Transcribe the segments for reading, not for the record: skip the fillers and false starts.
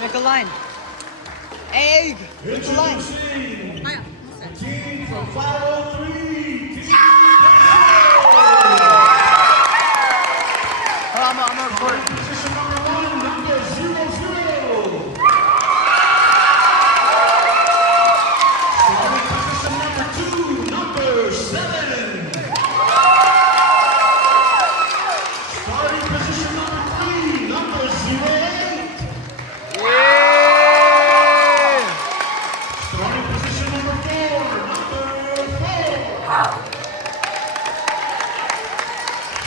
Make a line. Egg. Make a line. Team from 503. I'm gonna record. Position number 1, number 00. Starting position number 2, number 7. Starting position number 3, number 08. Starting position number 4, number 4.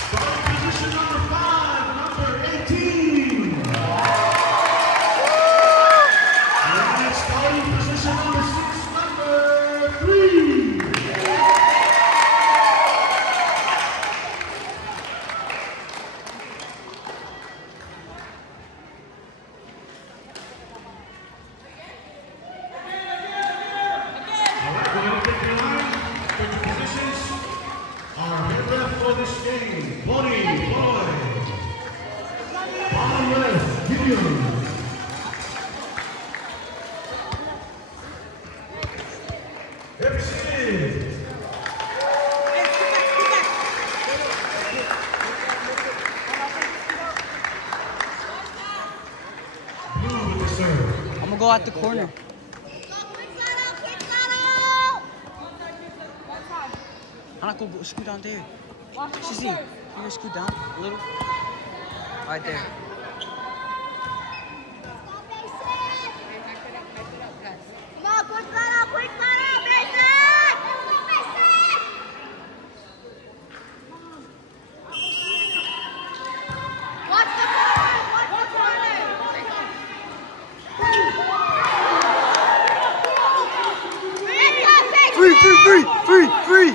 Starting position number 5, number 18. And starting position number 6, number 3. Alright, we're going to pick your line, pick your positions. Our head ref for this game, Bonnie Boy. Bottom left, Gideon. Hip Sid. Blue with the serve. I'm gonna go out the corner. I'm not gonna scoot down there. Sissy, you gonna scoot down a little? Right there. Free!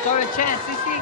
Start a chance, Sissy.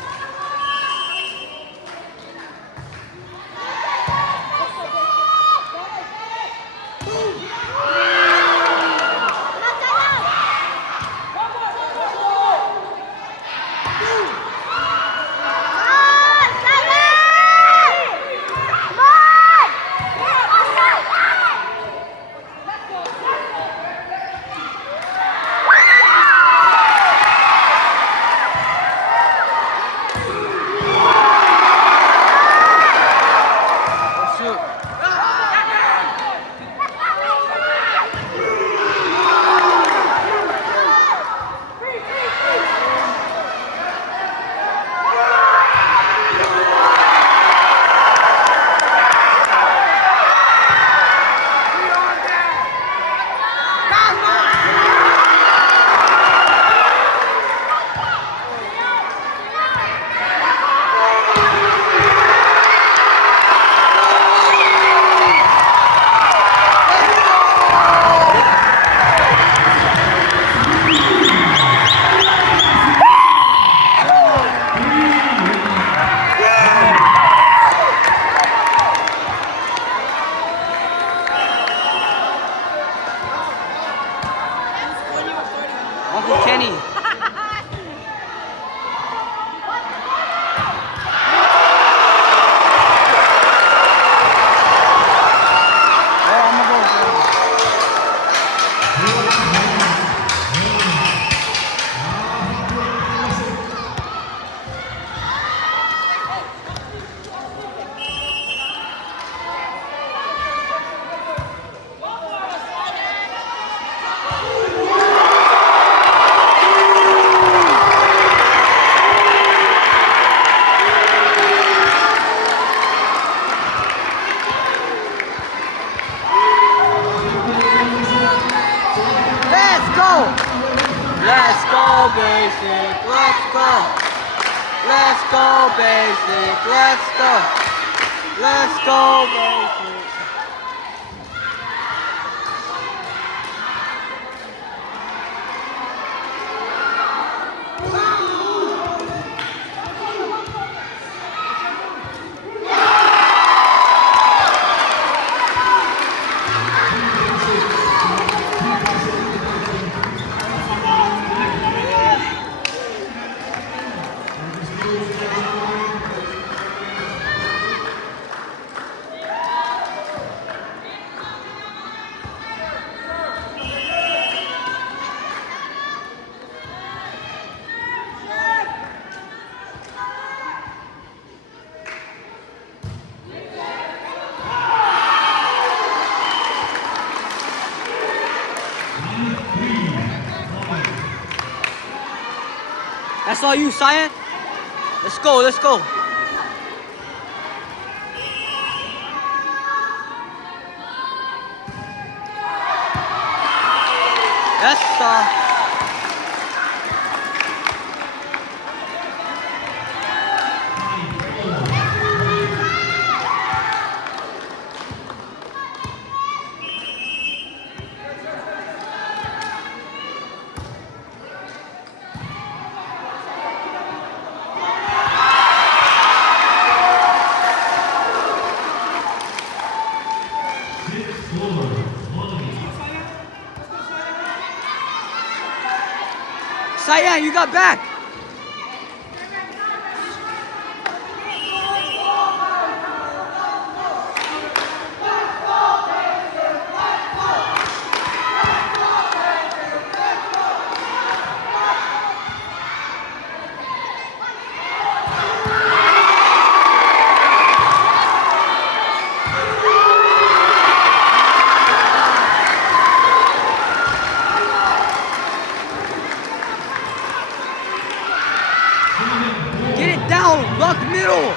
go. Let's go, basic. Let's go. Let's go, basic. That's all you, Cyan? Let's go, let's go. Yes, Cyan, you got back. Get it down, block the middle.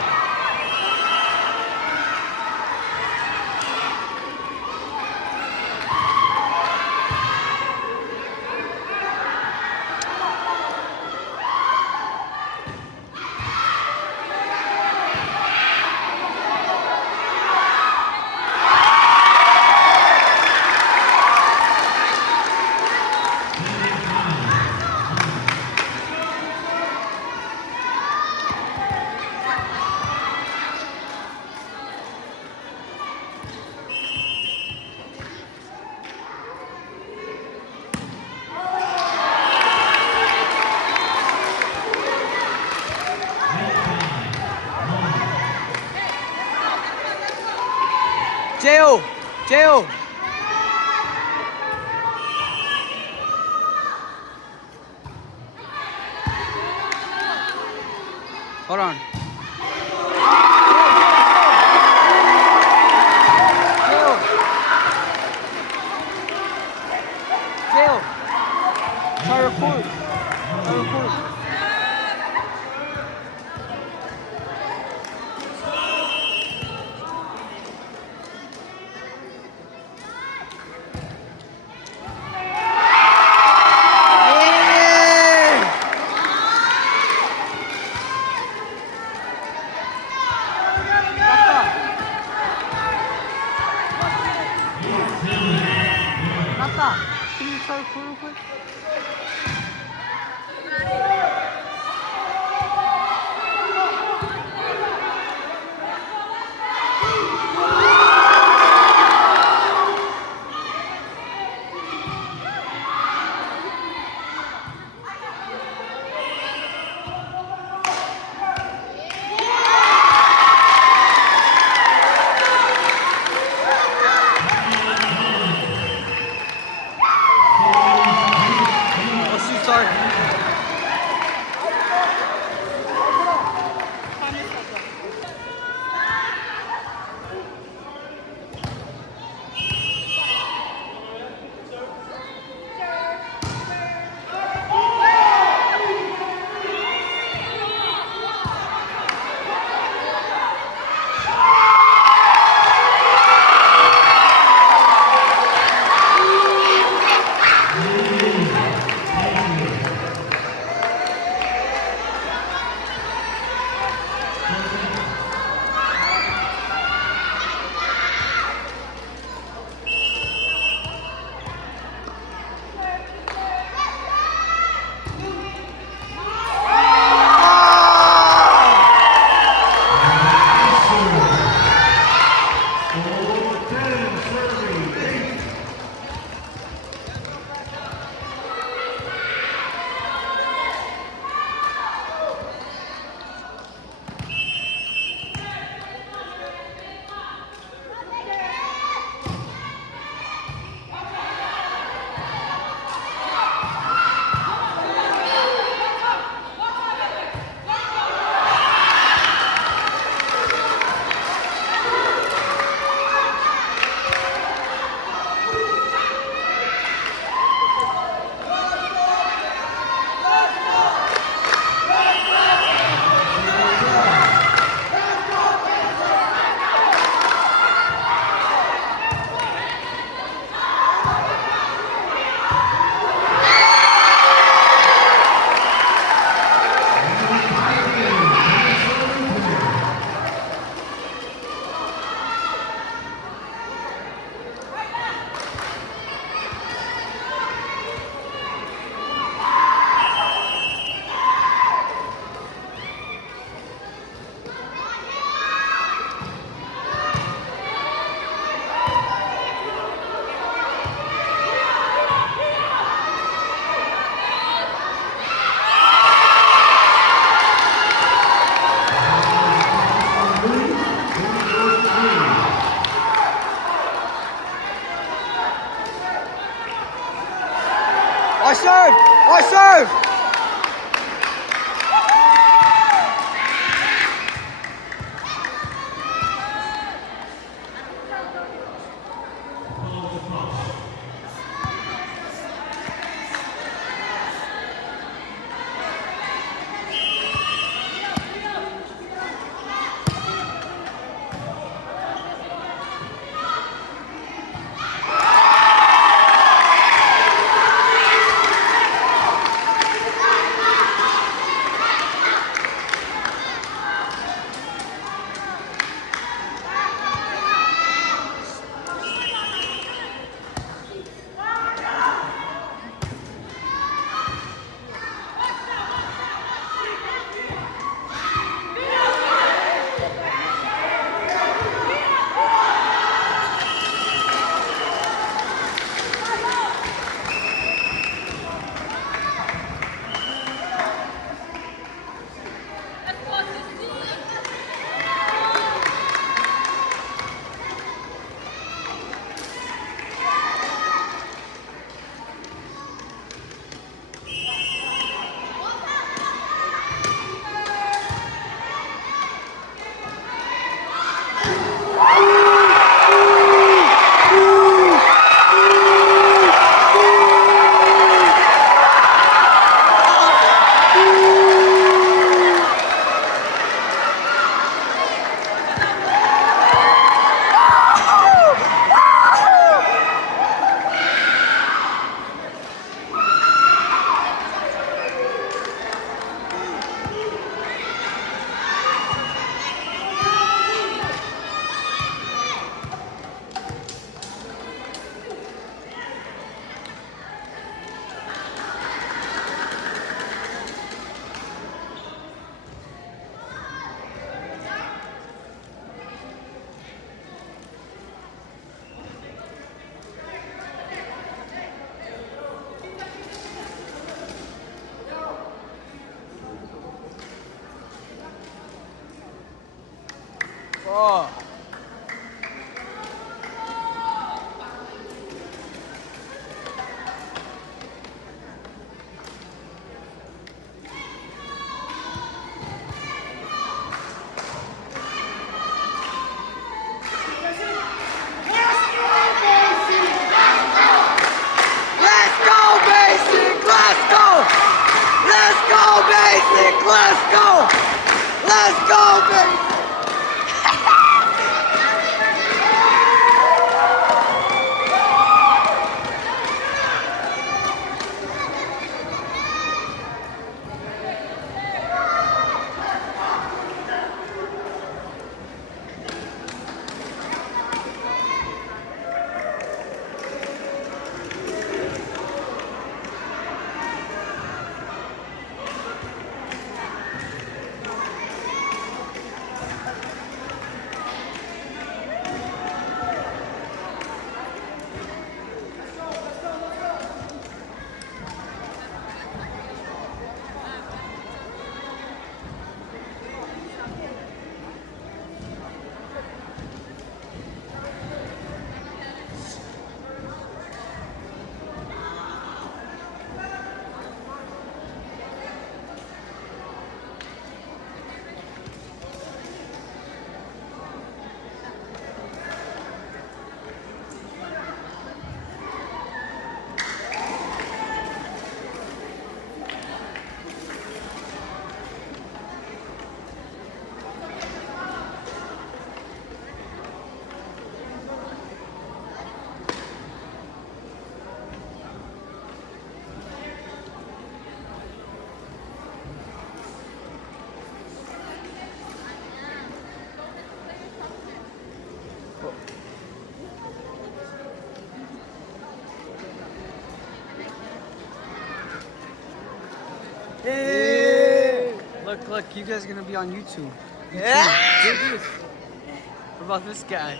J.O. J.O. Hold on. J.O. Try record. Try record. Oh. Let's go, Basic! Let's go! Let's go, Basic! Let's go! Let's go, Basic! Yeah. Look, you guys are gonna be on YouTube. Yeah. Look at this. What about this guy?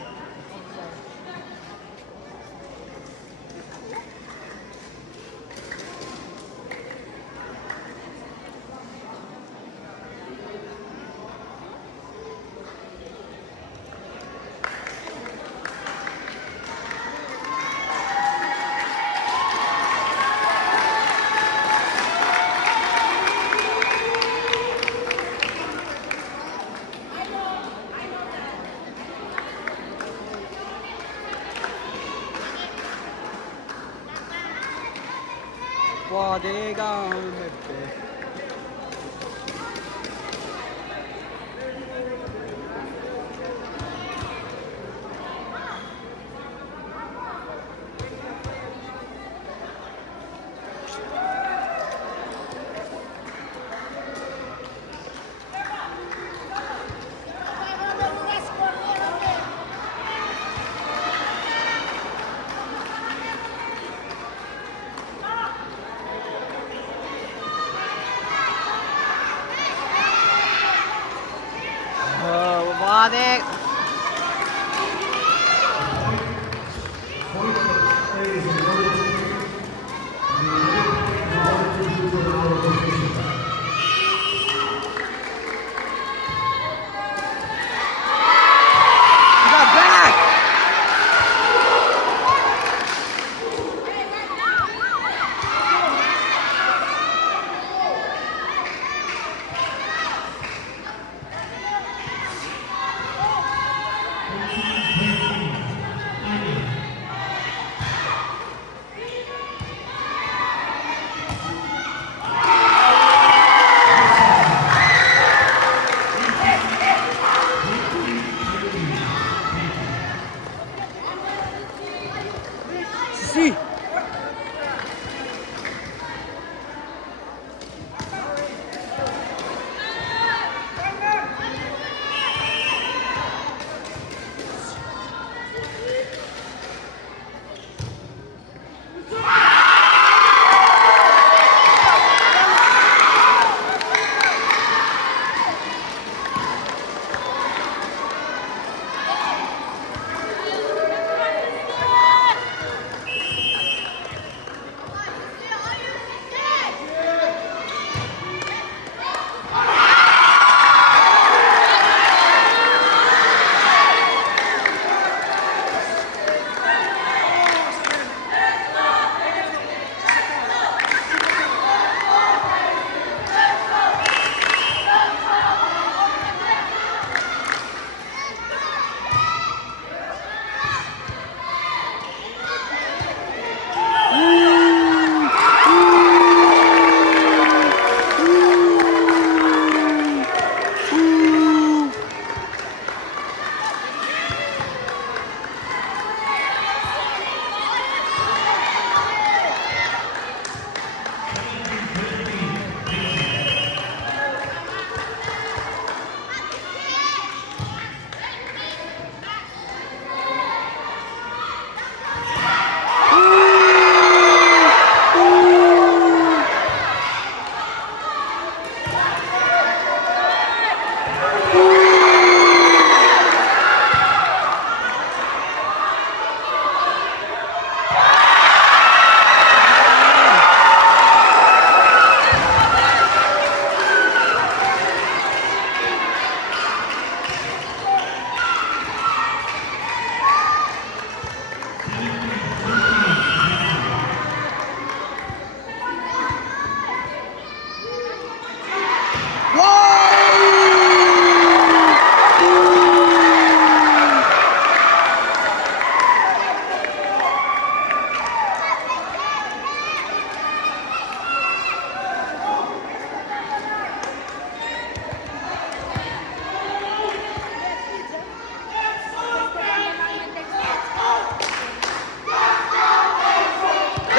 Bodegon Pepe. Bodek. Point of play is awarded to You got back!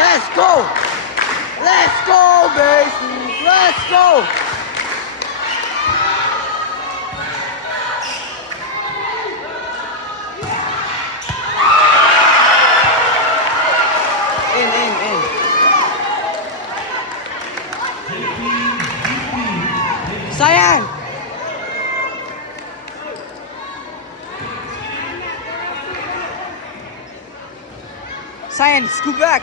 Let's go! Let's go, baby! Let's go! In. Sayang! Sayang, scoot back!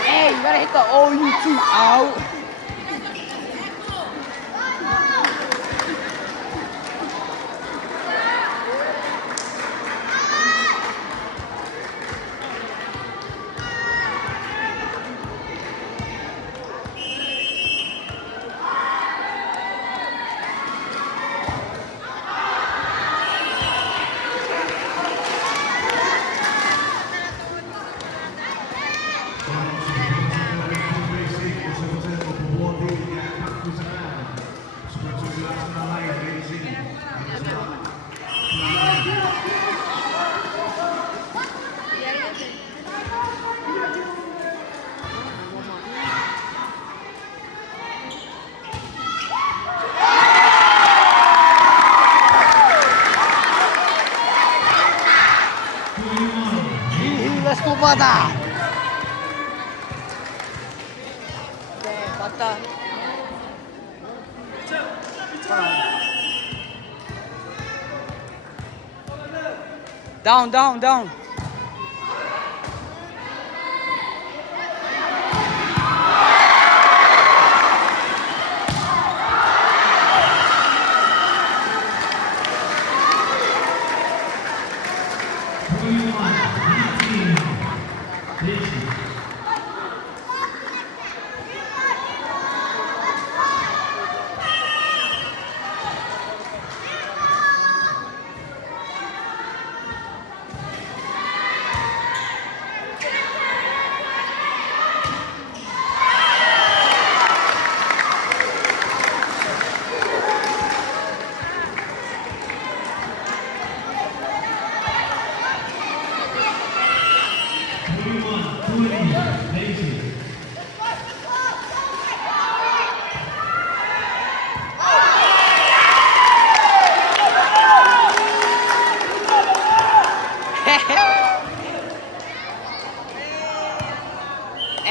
Hey, you gotta hit the OU2 out. Let's go, bata! Okay, bata. Down.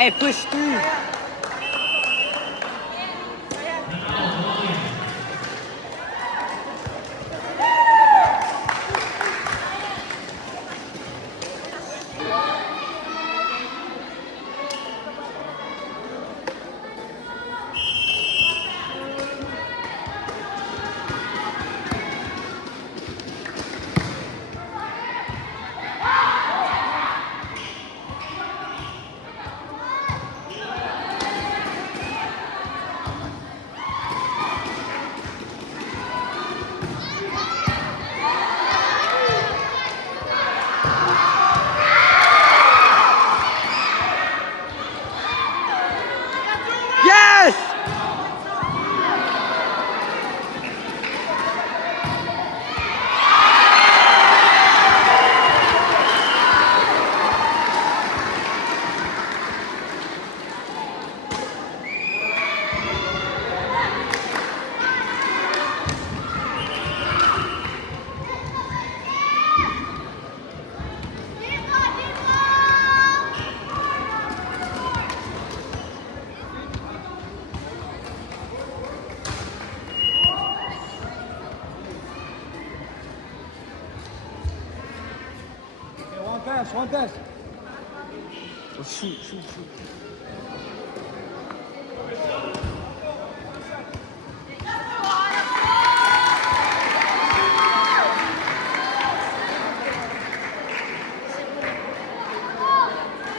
Hey, push through. Yes! One pass. Oh, shoot.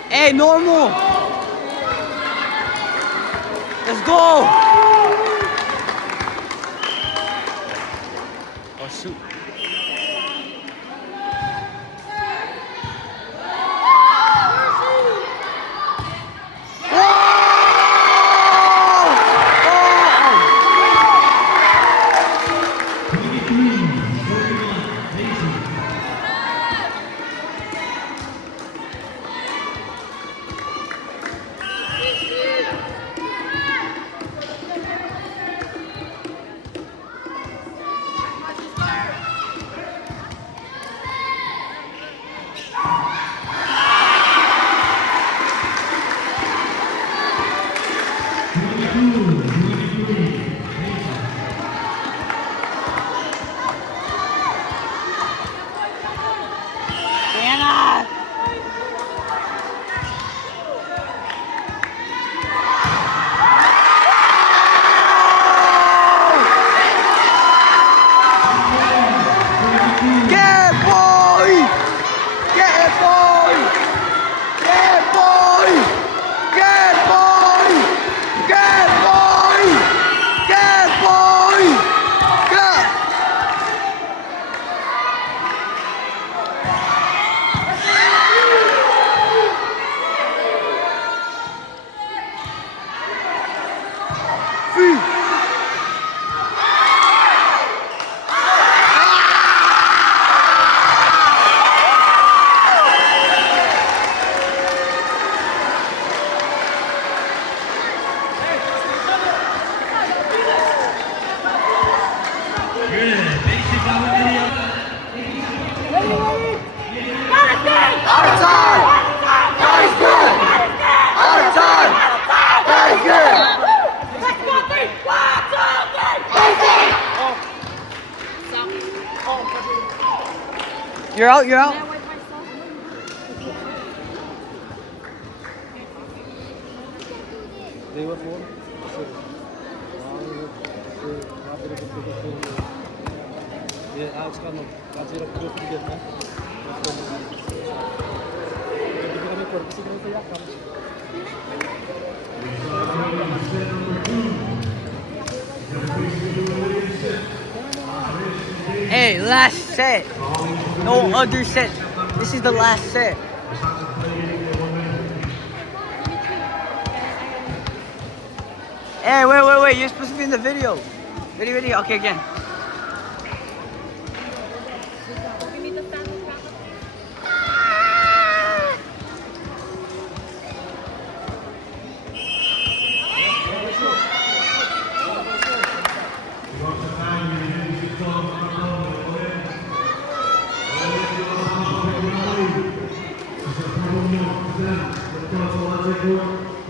Hey, normal. Let's go. Oh, shoot. Diana! Get it, boy! Get it, boy! Get it, boy! Get it, boy! Get it, boy! Get it, boy! Get it! Free! Good. Basic power video. Out of time! That is good! Out of time! That is good! You're out, you're out. Alex kan nog. Gaat hier op de rug liggen, hè? Ik ben niet voor. Ik zit er niet voor. Hey, last set. No other set. This is the last set. Hey, wait. You're supposed to be in the video. Video. Okay, again. Gracias.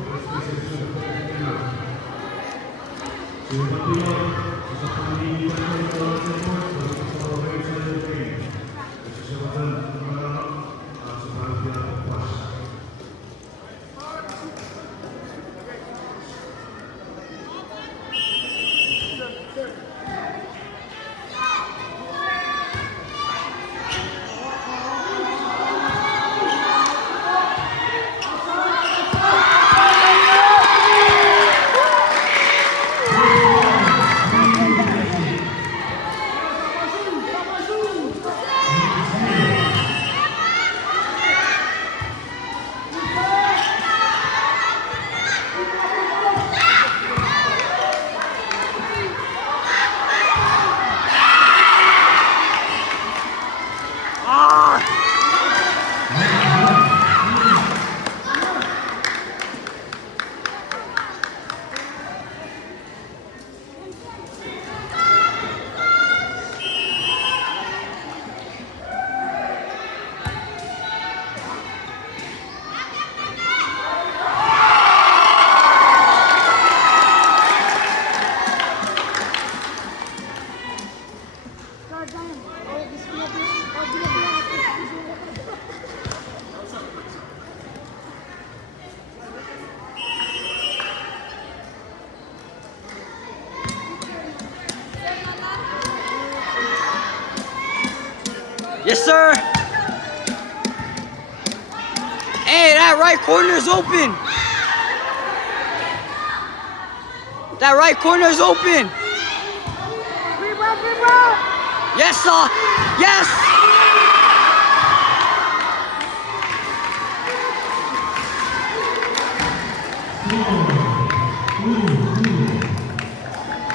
Yes, sir. Hey, that right corner's open. That right corner's open. Yes, sir. Yes.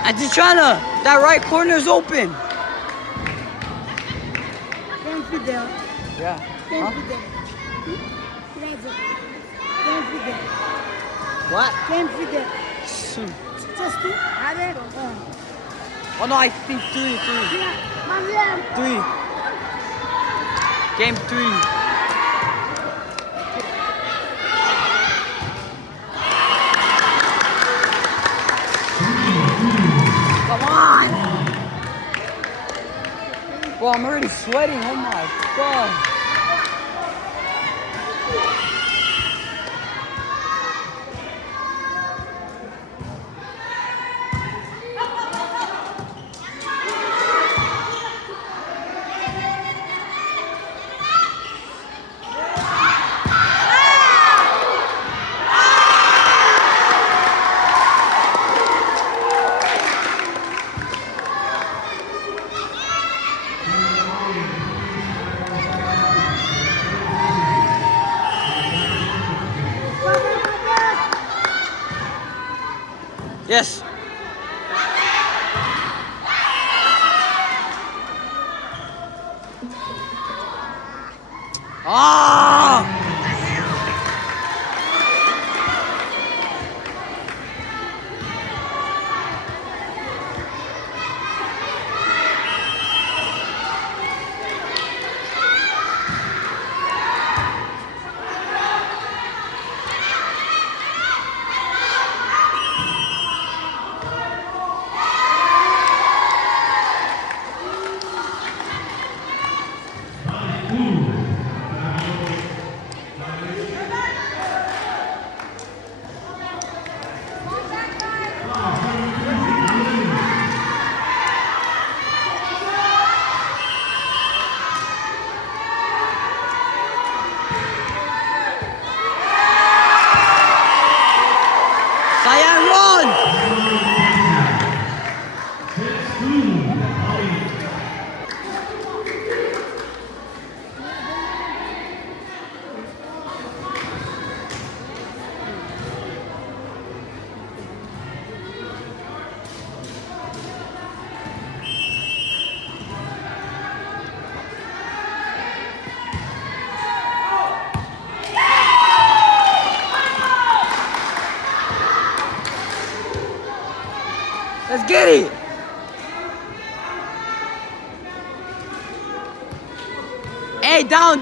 Adriana, that right corner's open. Yeah. Huh? What? Oh no, I think three. Game 3. Come on! Bro, I'm already sweating. Oh my god. Yes. Ah! Cyan, run! Let's get it! Hey, down!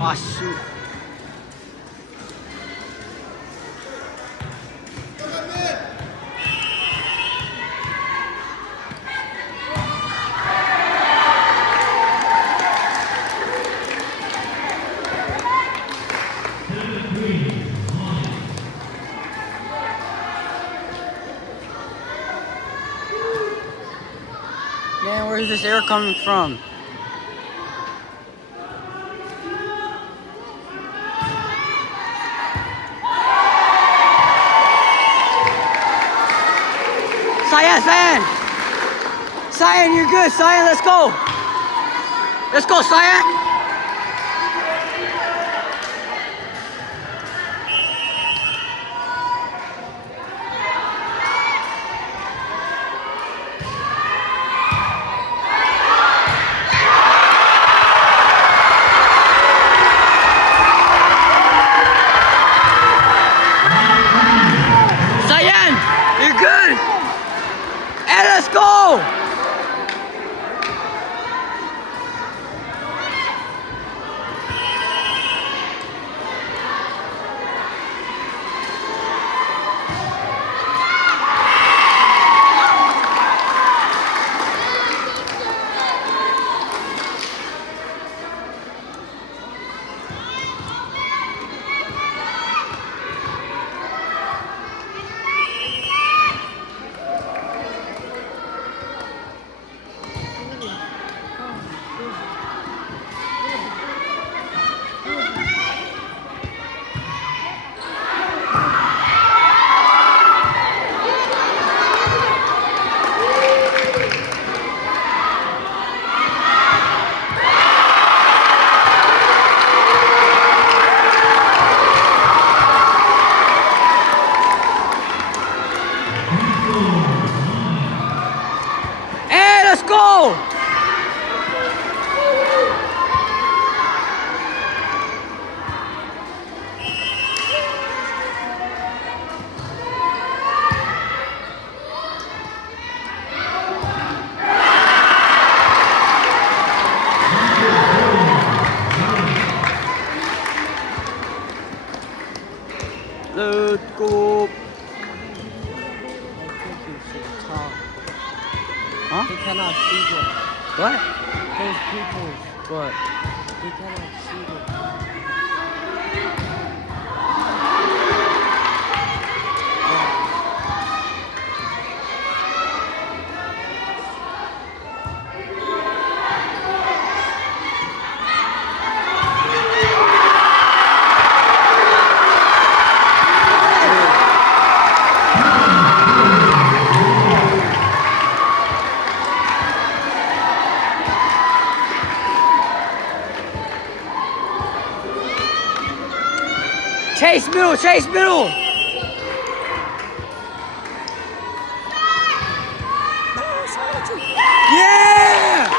Oh, shoot. Man, where's this air coming from? Cyan, you're good. Cyan, let's go. Let's go, Cyan. Cyan, you're good. And let's go. Hey, let's go! Let's go. Huh? They cannot see them. What? Those people, What? they cannot see them. Chase middle, chase middle! Yeah!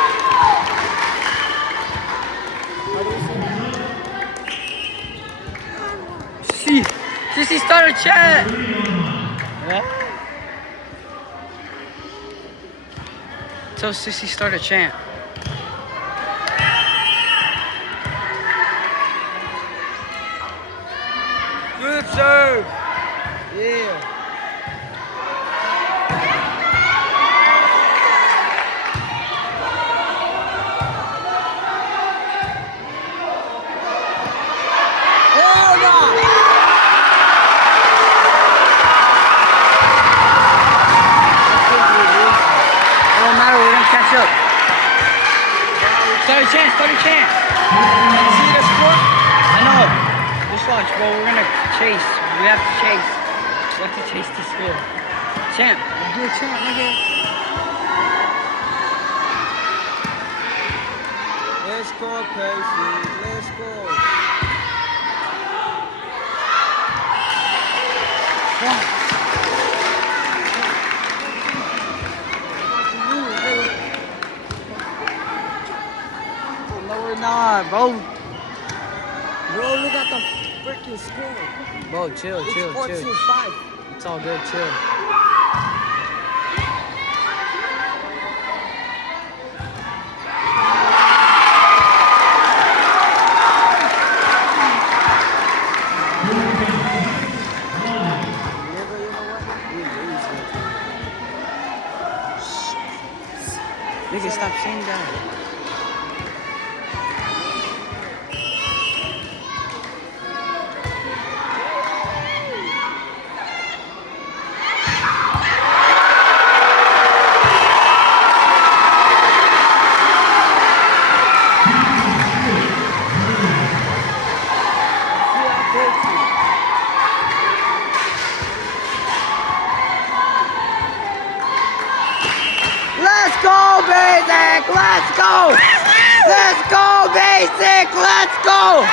Sissy start a chat! What? Tell Sissy start a chant. Good serve! Yeah. Oh no! It don't matter, we're gonna catch up. Start a chant, start a chant. See the score? I know. Just watch, bro. We're gonna chase. We have to chase. We have to chase the score. Champ. Do a champ, nigga. Let's go, Casey. Let's go. No, we're not, bro. Bro, look at the freaking score. Bro, chill, It's chill, 14-5. chill. It's all good, chill. Nigga, stop saying that. Let's go, Basic! Let's go! Let's go, Basic! Let's go!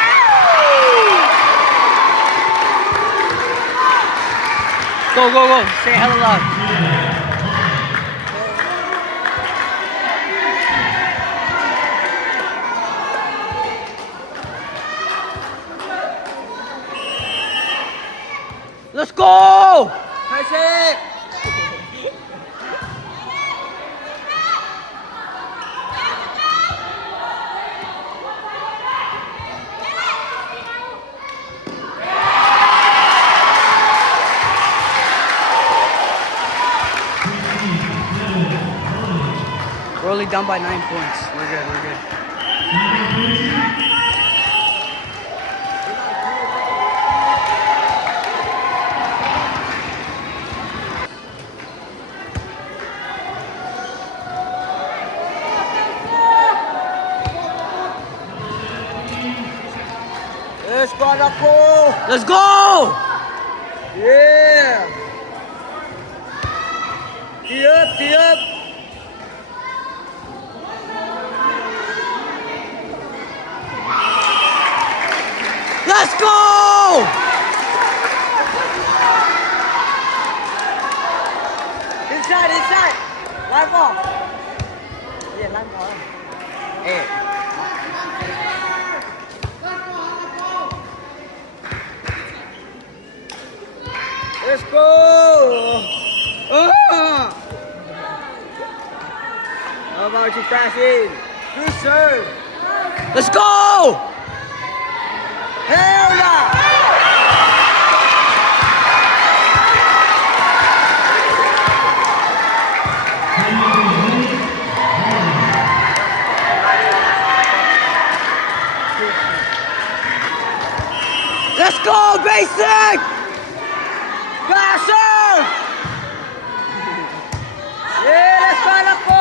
Go, go, go. Say hella loud. Let's go! Basic! We're only down by 9 points. We're good, we're good. Let's go, Napo. Let's go! Yeah. Tee up, tee up. Let's go! inside. Line ball. Yeah, line ball. Hey. Let's go. Oh! How about you pass in? Good serve. Let's go! Hell yeah. Let's go, basic! Passer. Yeah, let's go, let's go.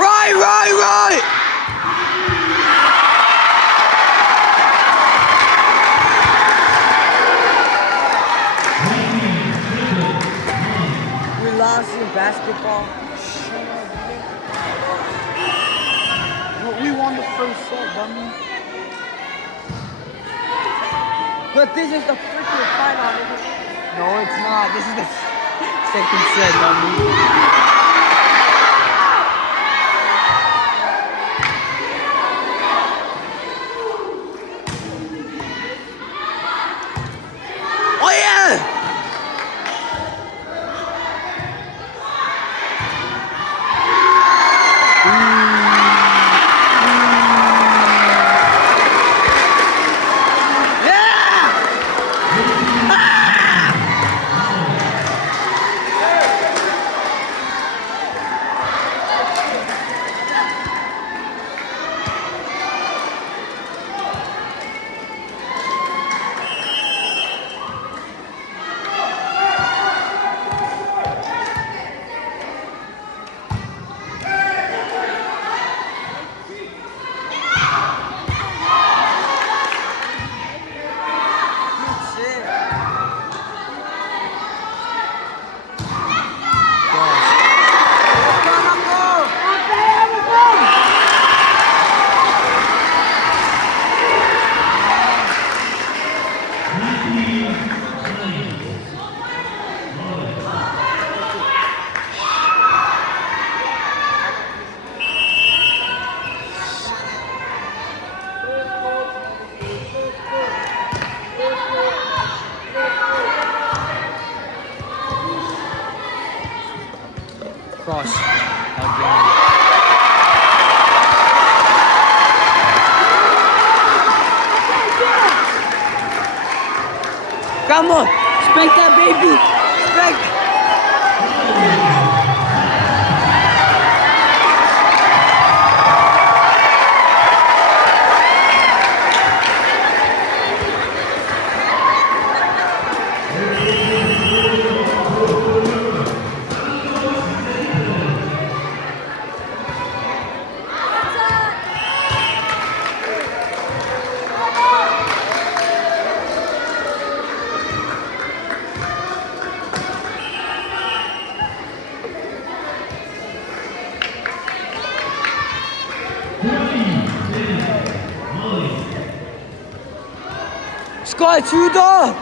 Right! We lost in basketball. But we won the first set, dummy. But this is the freaking final, nigga. No, it's not. This is the second set, dummy. Oh yeah! Cross. Again. Come on! Spank that baby! Spank! Sky Tudor!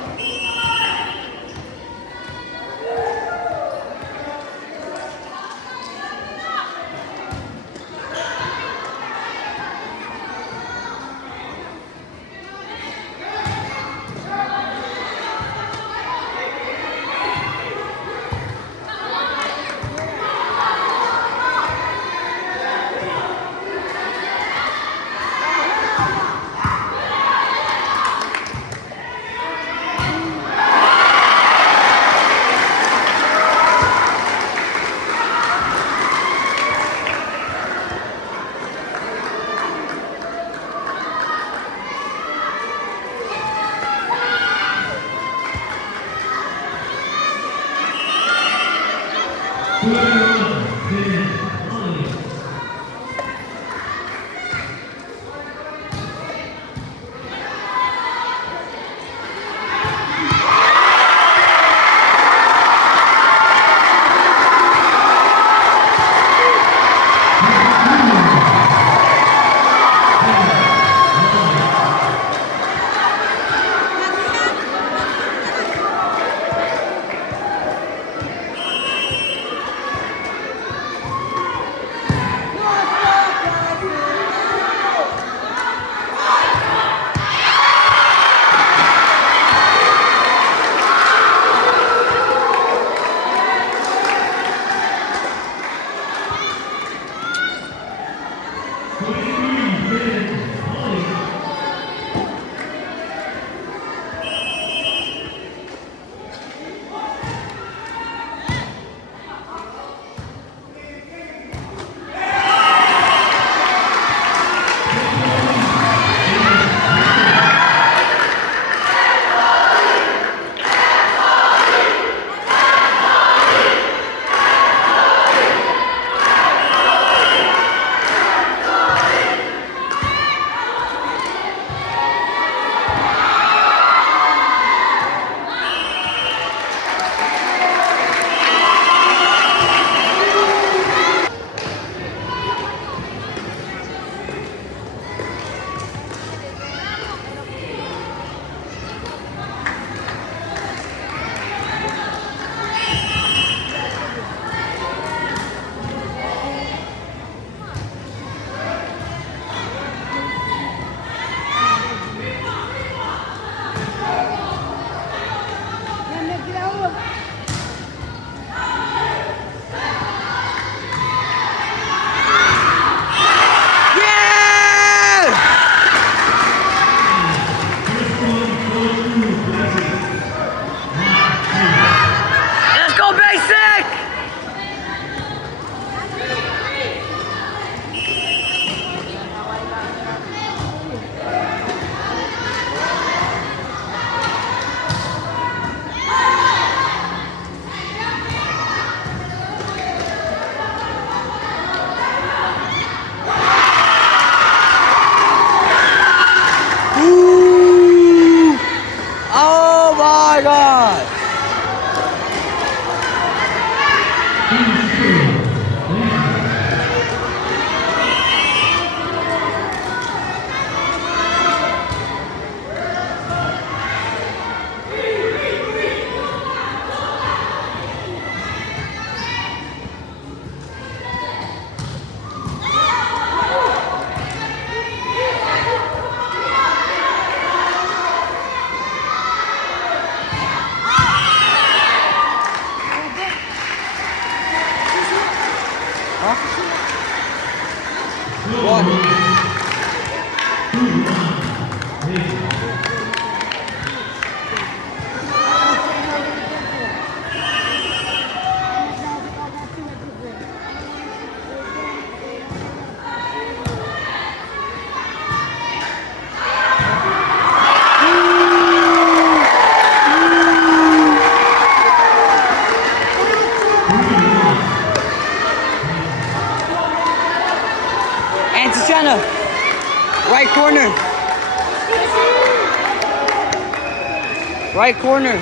my God. One. Antisana, right corner. Right corner.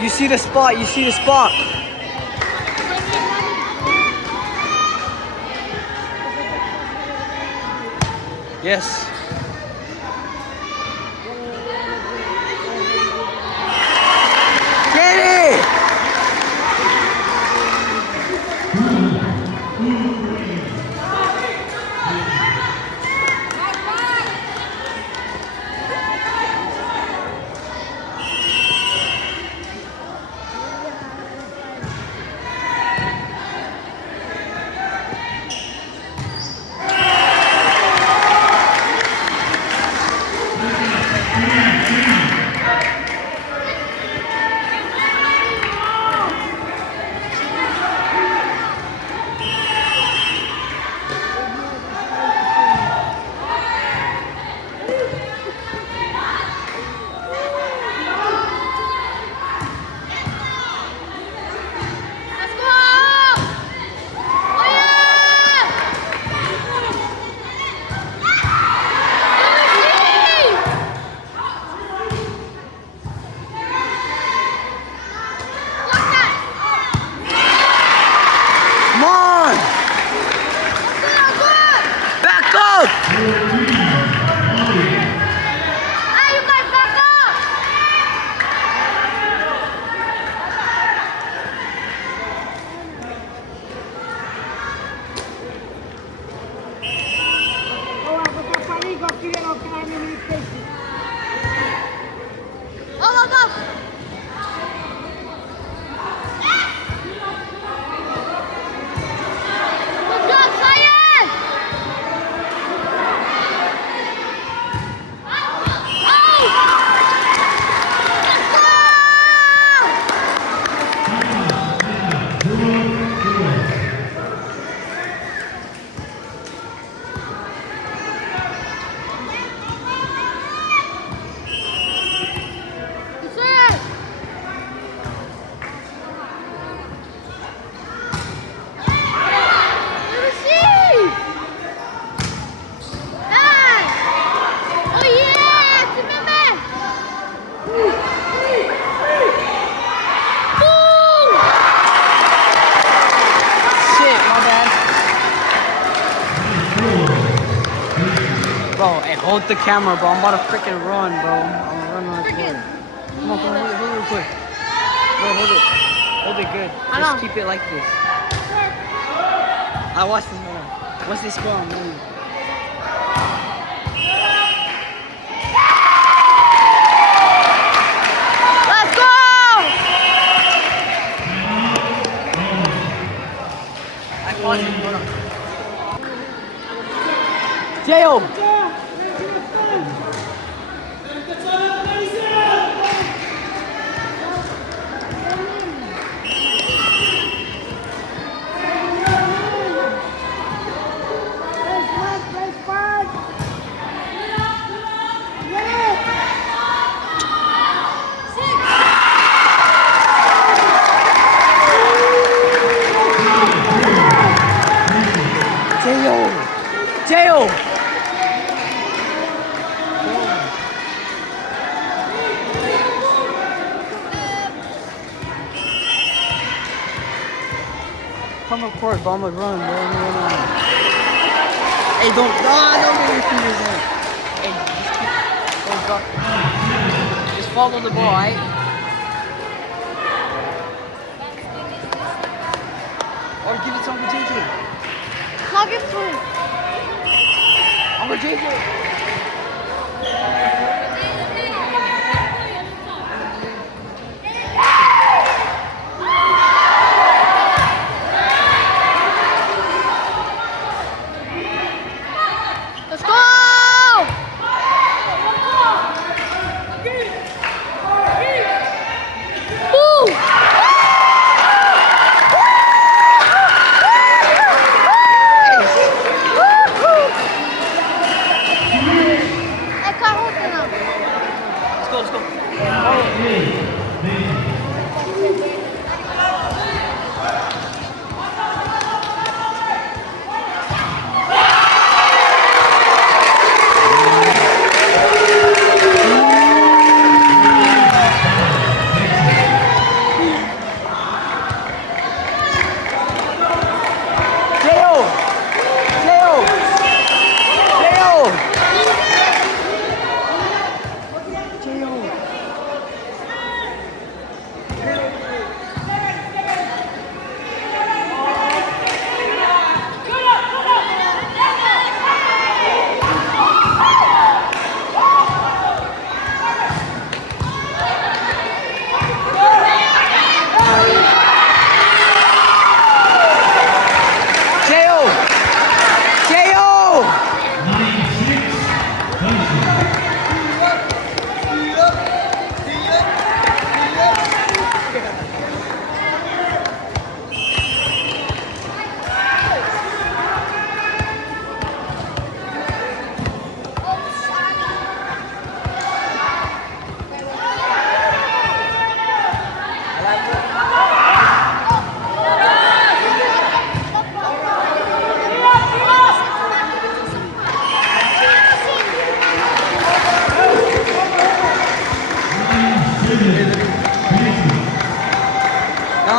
You see the spot, you see the spot. Yes. Get it! Bro, hey, hold the camera, bro. I'm about to freaking run, bro. I'm gonna run on the court. Come on, hold it real quick. Bro, hold it. Hold it good. Just keep it like this. I watch this, man. What's this score on me? Let's go! I paused it. Hold on. J.O. come record, but I'm gonna run. Hey, don't get your fingers in. Hey, just follow the ball, alright? Or give it to Uncle JJ. I'll give it to him. Uncle JJ. Let's go! Woo! Hey, Carl, hold it up. Let's go.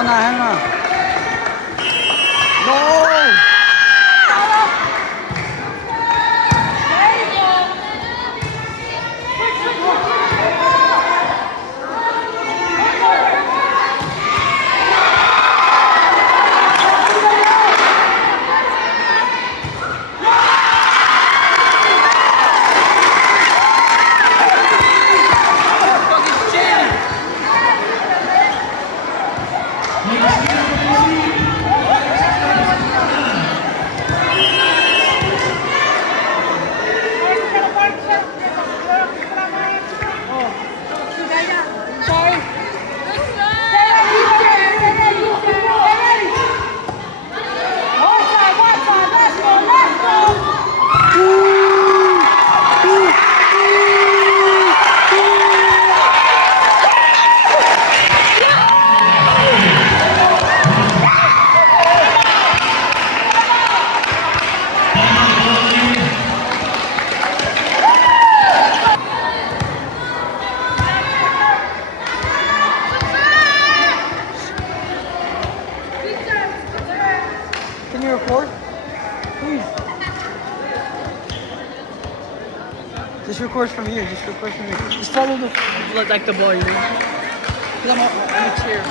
Hang on. No! Can you record? Please. Just record from here. Just record from here. Just follow the like the ball, you know? Because I'm a cheer,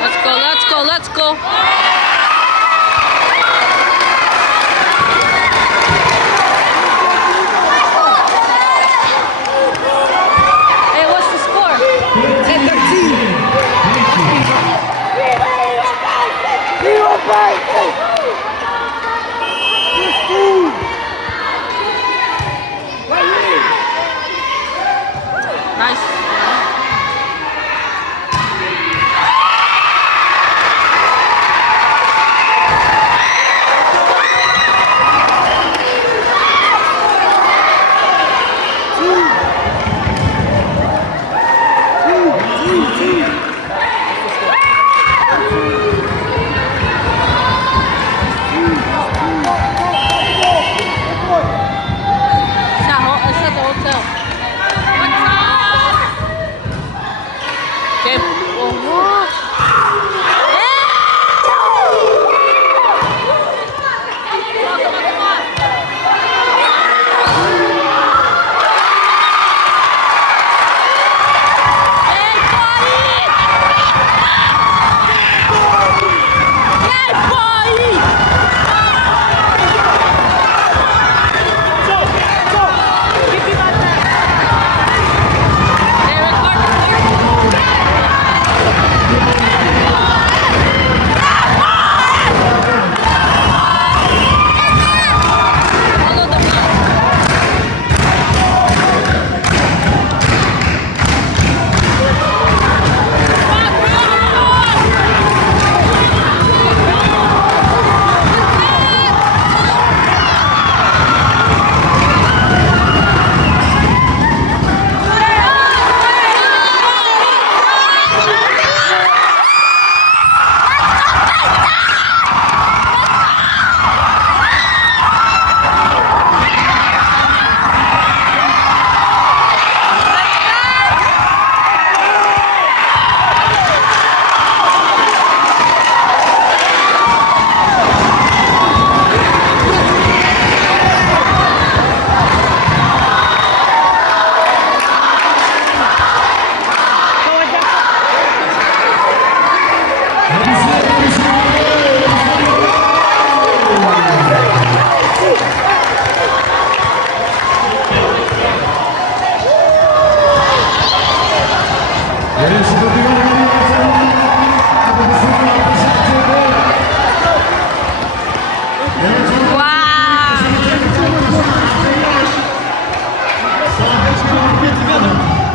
Let's go, let's go, let's go. Hey, what's the score? 10-13. Nice. It's at the hotel. Okay.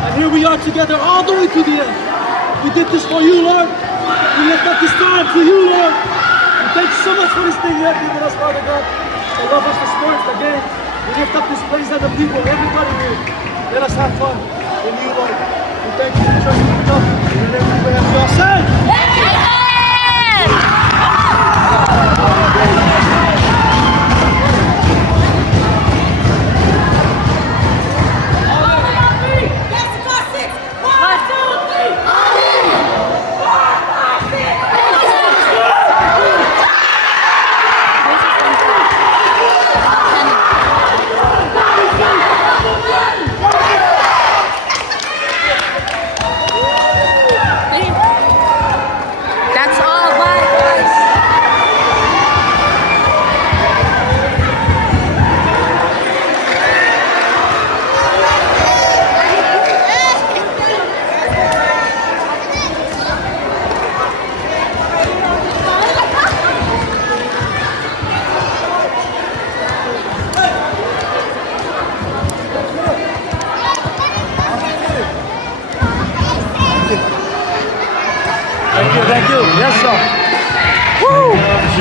And here we are together all the way to the end. We did this for you, Lord. We lift up this time for you, Lord. And thank you so much for this thing you have given us, Father God. The love us, the sports, the game. We lift up this place and the people, everybody here. Let us have fun in you, Lord. We thank you for the church we love. In the name we pray, as we all say. That's all, bye, guys. Thank you. Yes, sir.